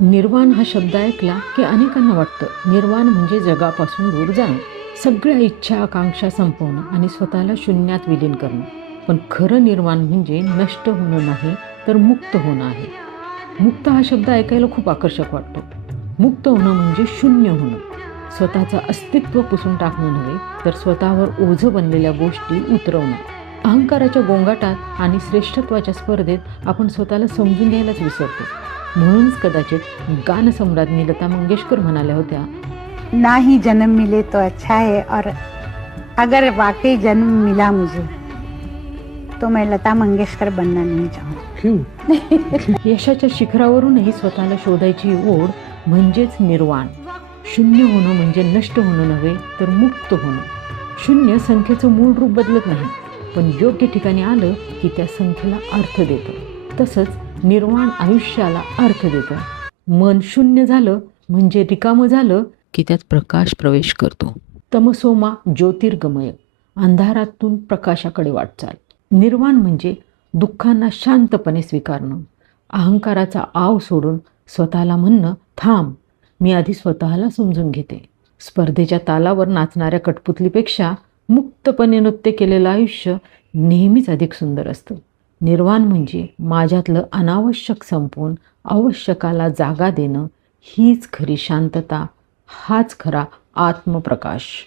निर्वाण हा शब्द ऐकला की अनेकांना वाटतं निर्वाण म्हणजे जगापासून दूर जाणं, सगळ्या इच्छा आकांक्षा संपवणं आणि स्वतःला शून्यात विलीन करणं. पण खरं निर्वाण म्हणजे नष्ट होणं नाही, तर मुक्त होणं आहे. मुक्त हा शब्द ऐकायला खूप आकर्षक वाटतो. मुक्त होणं म्हणजे शून्य होणं, स्वतःचं अस्तित्व पुसून टाकणं नव्हे, तर स्वतःवर ओझं बनलेल्या गोष्टी उतरवणं. अहंकाराच्या गोंगाटात आणि श्रेष्ठत्वाच्या स्पर्धेत आपण स्वतःला समजून घ्यायलाच विसरतो. म्हणूनच कदाचित गानसम्राज्ञी लता मंगेशकर म्हणाल्या होत्या, ना ही जन्म मिले तो अच्छा है, और अगर वाकई जन्म मिला मुझे तो मैं लता मंगेशकर बनना नहीं चाहूँगी. यशाच्या शिखरावरूनही स्वतःला शोधायची ओढ म्हणजेच निर्वाण. शून्य होणं म्हणजे नष्ट होणं नव्हे, तर मुक्त होणं. शून्य संख्येचं मूळ रूप बदलत नाही, पण योग्य ठिकाणी आलं की त्या संख्येला अर्थ देतं. तसंच निर्वाण आयुष्याला अर्थ देतं. मन शून्य झालं म्हणजे रिकामं झालं की त्यात प्रकाश प्रवेश करतो. तमसोमा ज्योतिर्गमय, अंधारातून प्रकाशाकडे वाटचाल. निर्वाण म्हणजे दुःखांना शांतपणे स्वीकारणं, अहंकाराचा आव सोडून स्वतःला म्हणणं, थांब, मी आधी स्वतःला समजून घेते. स्पर्धेच्या तालावर नाचणाऱ्या कठपुतलीपेक्षा मुक्तपणे नृत्य केलेलं आयुष्य नेहमीच अधिक सुंदर असतं. निर्वाण म्हणजे माझ्यातलं अनावश्यक संपवून आवश्यकाला जागा देणं. हीच खरी शांतता, हाच खरा आत्मप्रकाश.